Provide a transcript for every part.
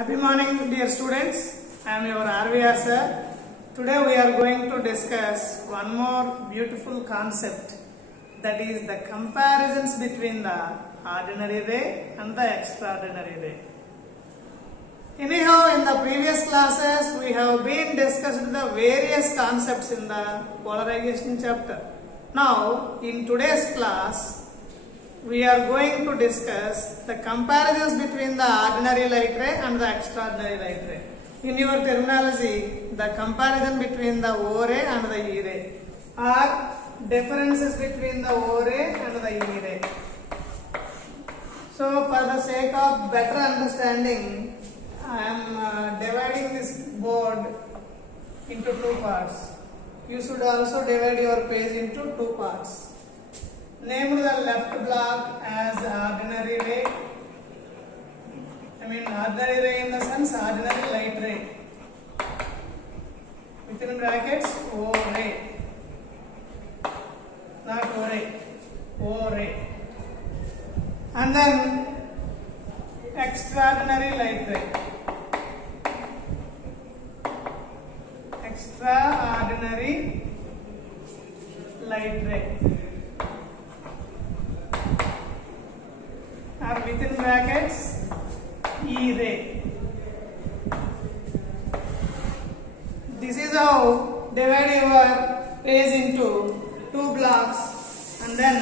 Happy morning, dear students. I am your RVR sir. Today we are going to discuss one more beautiful concept, that is the comparisons between the ordinary ray and the extraordinary ray. Anyhow, in the previous classes we have been discussing the various concepts in the polarization chapter. Now, in today's class, we are going to discuss the comparisons between the ordinary light ray and the extraordinary light ray. In your terminology, the comparison between the O ray and the E ray, or differences between the O ray and the E ray. So, for the sake of better understanding, I am dividing this board into two parts. You should also divide your page into two parts. Name the left block as ordinary ray. Ordinary ray in the sense ordinary light ray. Within brackets, O ray. Not O ray. O ray. And then extraordinary light ray. Extraordinary light ray. Or within brackets, E ray. This is how divide your page into two blocks, and then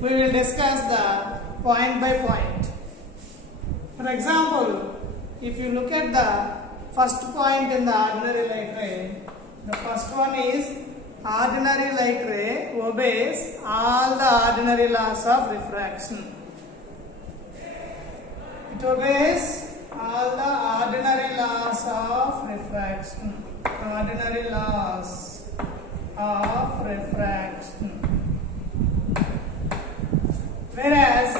we will discuss the point by point. For example, if you look at the first point in the ordinary light ray, the first one is ordinary light ray obeys all the ordinary laws of refraction. It obeys all the ordinary laws of refraction. Ordinary laws of refraction. Whereas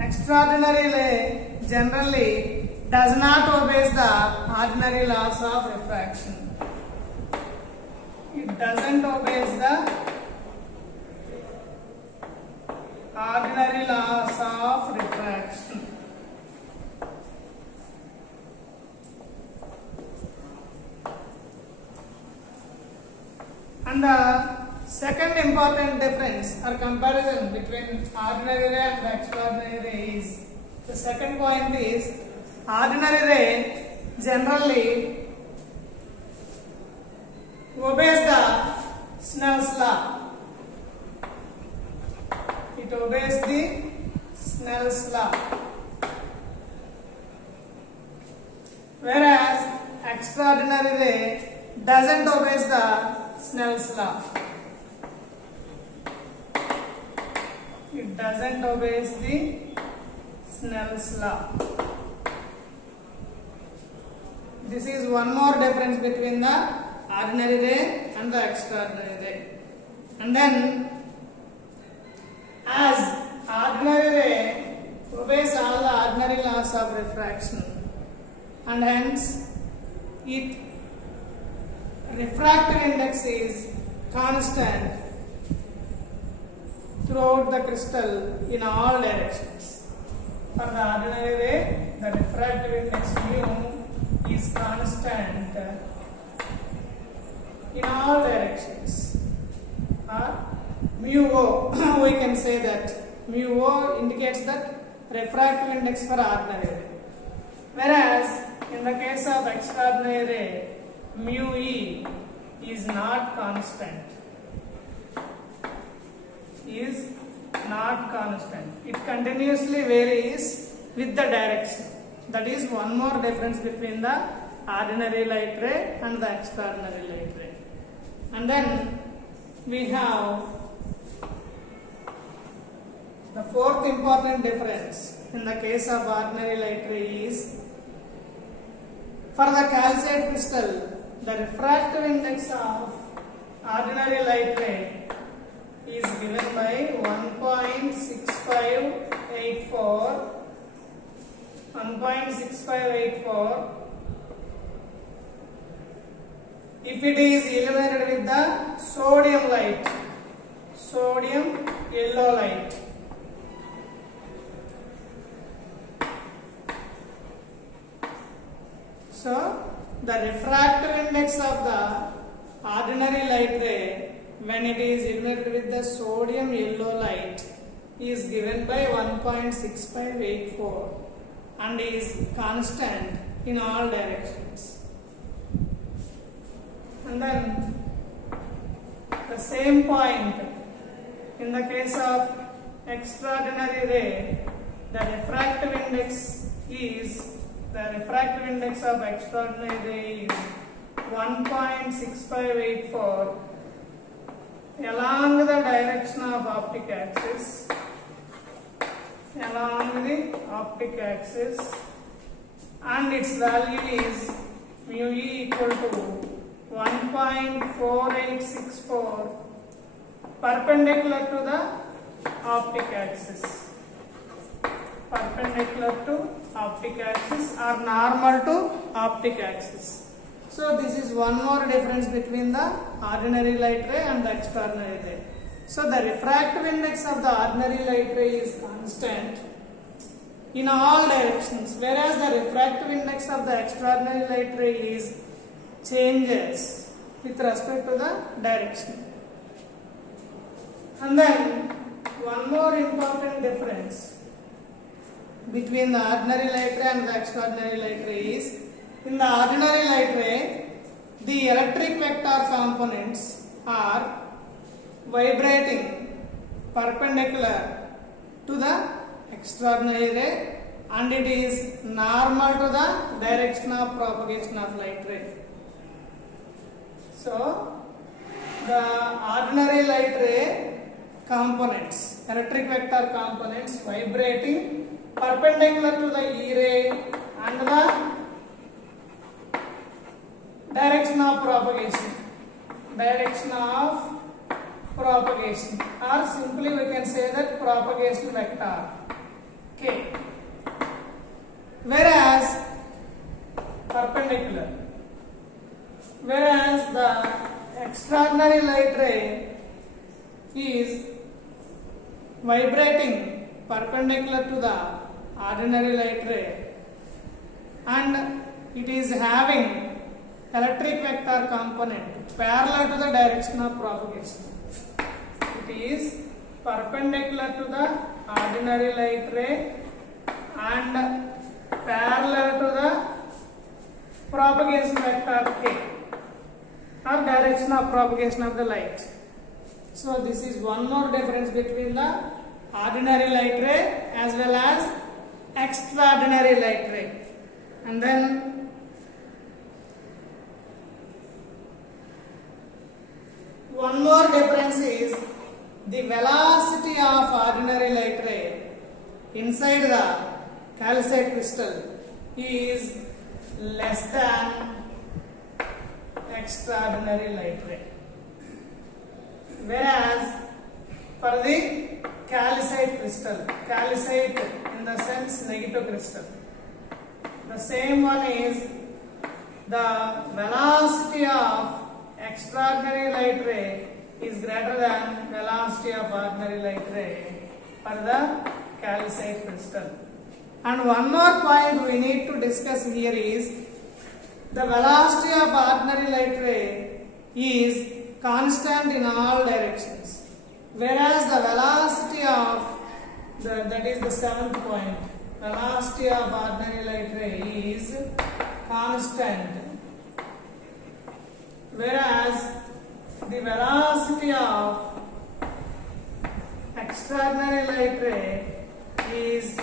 extraordinary ray generally does not obey the ordinary laws of refraction. It doesn't obey the ordinary laws of refraction. And the second important difference or comparison between ordinary ray and extraordinary ray is, the second point is, ordinary ray generally obeys the Snell's law. It obeys the Snell's law. Whereas extraordinary ray doesn't obey the Snell's law. It doesn't obey the Snell's law. This is one more difference between the ordinary ray and the extraordinary ray. And then, as ordinary ray obeys all the ordinary laws of refraction, and hence its refractive index is constant throughout the crystal in all directions. For the ordinary ray, the refractive index mu is constant in all directions. Or mu O, we can say that mu O indicates that refractive index for ordinary ray. Whereas in the case of extraordinary ray, mu E is not constant. Is not constant. It continuously varies with the direction. That is one more difference between the ordinary light ray and the extraordinary light ray. And then we have the fourth important difference in the case of ordinary light ray is, for the calcite crystal, the refractive index of ordinary light ray is given by 1.6584. 1.6584 if it is illuminated with the sodium light, sodium yellow light. So the refractive index of the ordinary light ray when it is illuminated with the sodium yellow light is given by 1.6584 and is constant in all directions. And then the same point in the case of extraordinary ray, the refractive index of extraordinary ray is 1.6584 along the direction of optic axis, and its value is mu e equal to 1.4864 perpendicular to the optic axis. Or normal to optic axis. So this is one more difference between the ordinary light ray and the extraordinary ray. So the refractive index of the ordinary light ray is constant in all directions, whereas the refractive index of the extraordinary light ray changes with respect to the direction. And then one more important difference between the ordinary light ray and the extraordinary light ray is, in the ordinary light ray, the electric vector components are vibrating perpendicular to the extraordinary ray and it is normal to the direction of propagation of light ray. So, the ordinary light ray components, electric vector components vibrating perpendicular to the E ray and the direction of propagation, or simply we can say that propagation vector K, whereas the extraordinary light ray is vibrating perpendicular to the ordinary light ray and it is having electric vector component parallel to the direction of propagation. It is perpendicular to the ordinary light ray and parallel to the propagation vector K, or direction of propagation of the light. So this is one more difference between the ordinary light ray as well as extraordinary light ray. And then one more difference is the velocity of ordinary light ray inside the calcite crystal is less than extraordinary light ray. Whereas for the calcite crystal, calcite in the sense negative crystal, the same one is the velocity of extraordinary light ray is greater than velocity of ordinary light ray for the calcite crystal. And one more point we need to discuss here is the velocity of ordinary light ray is constant in all directions, whereas the velocity of that is the seventh point, velocity of ordinary light ray is constant, whereas the velocity of extraordinary light ray is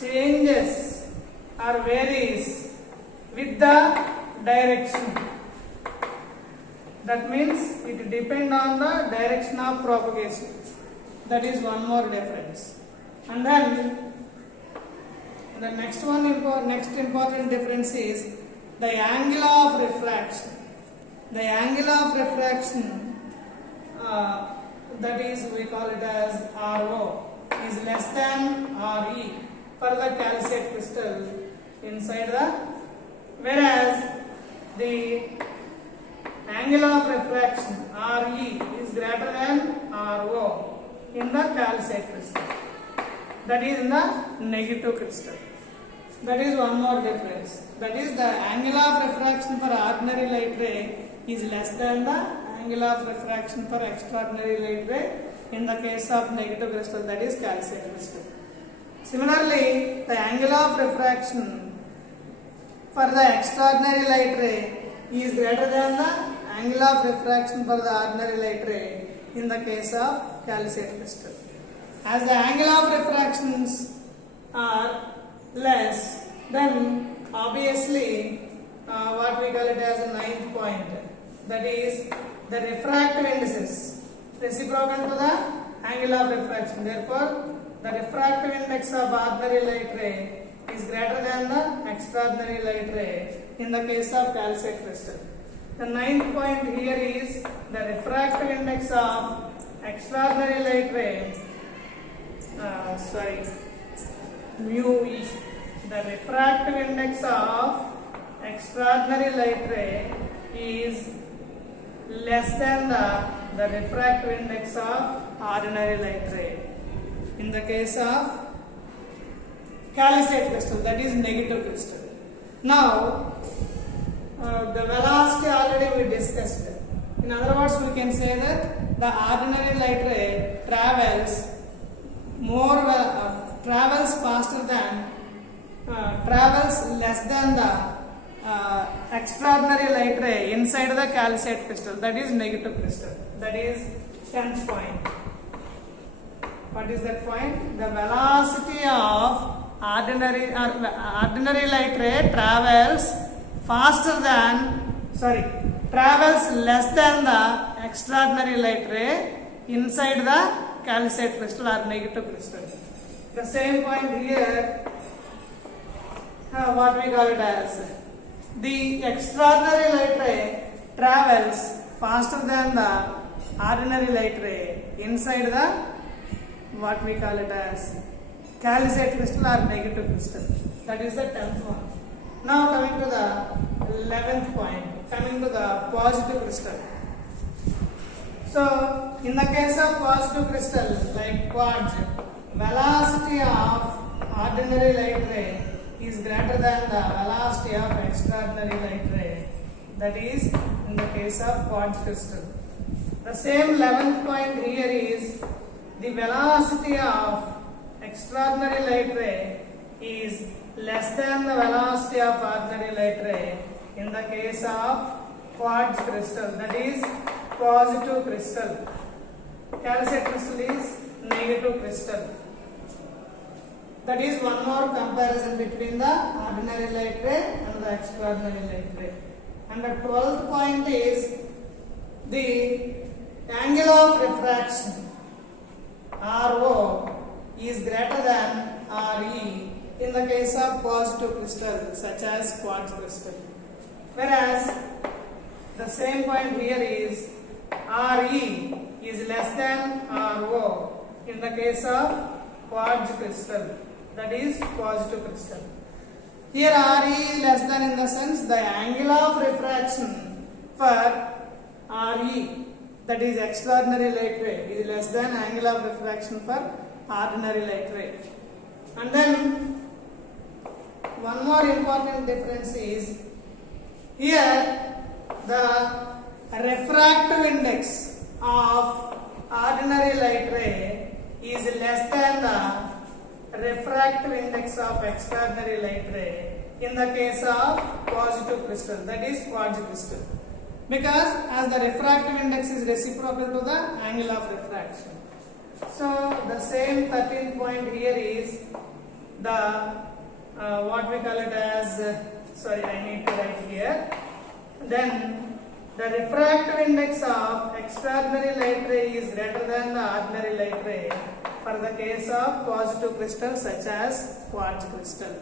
changes or varies with the direction. That means it depends on the direction of propagation. That is one more difference. And then the next important difference is the angle of refraction. The angle of refraction, that is we call it as RO, is less than RE for the calcite crystal inside the, whereas the angle of refraction RE is greater than RO in the calcite crystal, that is in the negative crystal. That is one more difference. That is the angle of refraction for ordinary light ray is less than the angle of refraction for extraordinary light ray in the case of negative crystal, that is calcite crystal. Similarly, the angle of refraction for the extraordinary light ray is greater than the angle of refraction for the ordinary light ray in the case of calcite crystal. As the angle of refractions are less, then obviously what we call it as a ninth point, that is the refractive indices reciprocal to the angle of refraction. Therefore, the refractive index of ordinary light ray is greater than the extraordinary light ray in the case of calcite crystal. The ninth point here is the refractive index of extraordinary light ray, mu e. The refractive index of extraordinary light ray is less than the refractive index of ordinary light ray in the case of calcite crystal, that is negative crystal. Now, the velocity already we discussed. In other words, we can say that the ordinary light ray travels faster than travels less than the extraordinary light ray inside the calcite crystal, that is negative crystal. That is 10th point. What is that point? The velocity of ordinary light ray travels less than the extraordinary light ray inside the calcite crystal or negative crystal. The same point here, what we call it as the extraordinary light ray travels faster than the ordinary light ray inside the what we call it as calcite crystal or negative crystal. That is the 10th one. Now coming to the 11th point, coming to the positive crystal. So in the case of positive crystal like quartz, velocity of ordinary light ray is greater than the velocity of extraordinary light ray. That is in the case of quartz crystal. The same 11th point here is the velocity of extraordinary light ray is less than the velocity of ordinary light ray in the case of quartz crystal, that is positive crystal. Calcite crystal is negative crystal. That is one more comparison between the ordinary light ray and the extraordinary light ray. And the 12th point is the angle of refraction RO is greater than RE in the case of positive crystal such as quartz crystal. Whereas the same point here is RE is less than RO in the case of quartz crystal, that is positive crystal. Here RE is less than in the sense the angle of refraction for RE, that is extraordinary light ray, is less than angle of refraction for ordinary light ray. And then one more important difference is here the refractive index of ordinary light ray is less than the refractive index of extraordinary light ray in the case of positive crystal, that is quartz crystal, because as the refractive index is reciprocal to the angle of refraction. So the same 13th point here is the what we call it as I need to write here. Then the refractive index of extraordinary light ray is greater than the ordinary light ray for the case of positive crystal such as quartz crystal.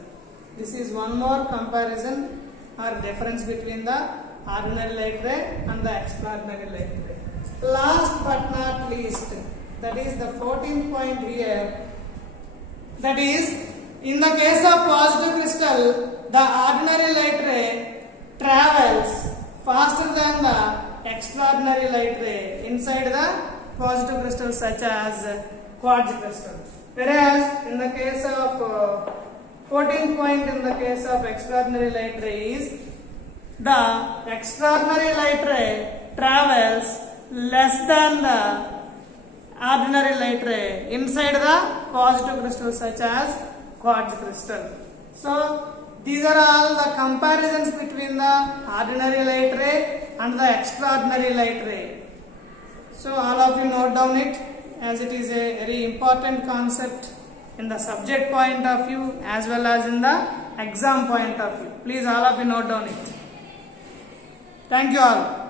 This is one more comparison or difference between the ordinary light ray and the extraordinary light ray. Last but not least, that is the 14th point here, that is in the case of positive crystal the ordinary light ray travels faster than the extraordinary light ray inside the positive crystal such as quartz crystal. Whereas in the case of 14th point in the case of extraordinary light ray is the extraordinary light ray travels less than the ordinary light ray inside the positive crystal such as quartz crystal. So these are all the comparisons between the ordinary light ray and the extraordinary light ray. So all of you note down it, as it is a very important concept in the subject point of view as well as in the exam point of view. Please all of you note down it. Thank you all.